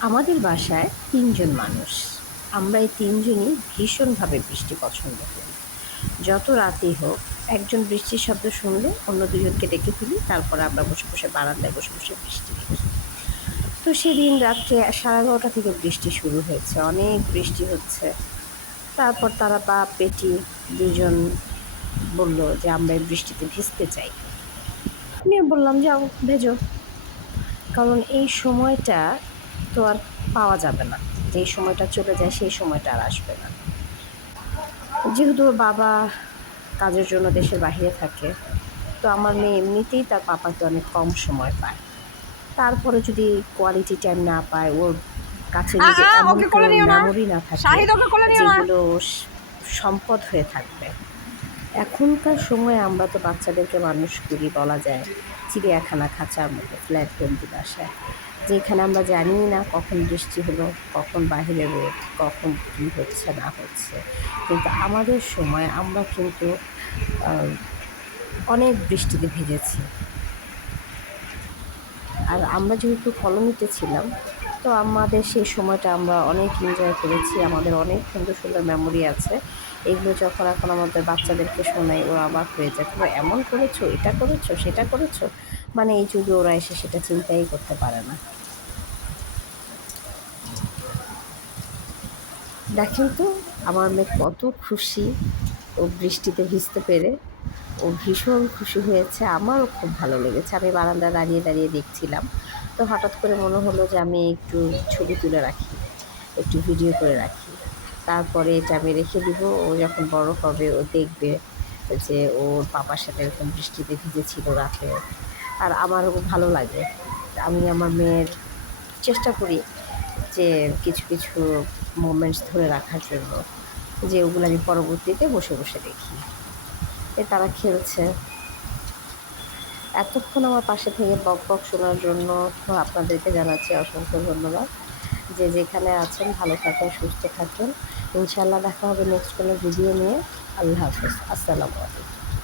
আমাদের বাসায় ৩ জন মানুষ। আমরা এই ৩ জনই ভীষণভাবে বৃষ্টি পছন্দ করি। যত রাতই হোক, একজন বৃষ্টির শব্দ শুনলে অন্য ২ জনকে ডেকে তুলি। তারপরে আমরা বসে, বসে বারান্দায় বসে, বসে বৃষ্টি দেখি। তো সেদিন রাত্রে 11:30 থেকে বৃষ্টি শুরু হয়েছে। অনেক বৃষ্টি হচ্ছে। তারপর তারা বাপ বেটি ২ জন বলল যে, "আমরা এই বৃষ্টিতে ভিজতে চাই।" আমিও বললাম, "যাও, ভেজো।" কারণ এই সময়টা তো আর পাওয়া যাবে না। যেই সময়টা চলে যায় সেই সময়টা আর আসবে না। যেহেতু ওর বাবা কাজের জন্য দেশের বাহিরে থাকে, তো আমার মেয়ে এমনিতেই তার পাপাকে অনেক কম সময় পায়। তারপরে যদি কোয়ালিটি টাইম না পায়, ওর কাছে যদি এমন ওকে কোনো কোলে নিও না। মেমোরি না থাকে শাহিদ ওকে কোলে নিও না। যেগুলো সম্পদ হয়ে থাকবে। এখনকার সময়ে আমরা তো বাচ্চাদেরকে মানুষ করি বলা যায় চিড়িয়াখানা খাঁচার মতো ফ্ল্যাট বন্দি বাসায়, যেখানে আমরা জানিই না কখন বৃষ্টি হলো, কখন বাহিরে রোদ, কখন কী হচ্ছে না হচ্ছে। কিন্তু আমাদের সময় আমরা কিন্তু আহ, অনেক বৃষ্টিতে ভিজেছি। আর আমরা যেহেতু কলোনিতে ছিলাম, তো আমাদের সেই সময়টা আমরা অনেক এনজয় করেছি। আমাদের অনেক সুন্দর সুন্দর মেমোরি আছে। এগুলো যখন এখন আমাদের বাচ্চাদেরকে শোনাই, ওরা অবাক হয়ে যায়, তোমরা এমন করেছো, এটা করেছো, সেটা করেছো। মানে এই যুগে ওরা এসে সেটা চিন্তাই করতে পারে না। দেখেন তো আমার মেয়ে কত খুশি ও বৃষ্টিতে ভিজতে পেরে। ও ভীষণ খুশি হয়েছে, আমারও খুব ভালো লেগেছে। আমি বারান্দায় দাঁড়িয়ে দাঁড়িয়ে দেখছিলাম। তো হঠাৎ করে মনে হলো যে আমি একটু ছবি তুলে রাখি, একটু ভিডিও করে রাখি। তারপরে এটা আমি রেখে দিব। ও যখন বড় হবে ও দেখবে যে ওর পাপার সাথে এরকম বৃষ্টিতে ভিজেছিল রাতে। আর আমারও ভালো লাগে। আমি আমার মেয়ের চেষ্টা করি যে কিছু কিছু মোমেন্টস ধরে রাখার জন্য, যে ওগুলো আমি পরবর্তীতে বসে বসে দেখি। তারা খেলছে। এতক্ষণ আমার পাশে থেকে বক বক শোনার জন্য আপনাদেরকে জানাচ্ছি অসংখ্য ধন্যবাদ। যে যেখানে আছেন ভালো থাকেন, সুস্থ থাকেন। ইনশাআল্লাহ দেখা হবে নেক্সট কোনো ভিডিও নিয়ে। আল্লাহ হাফেজ। আসসালামু আলাইকুম।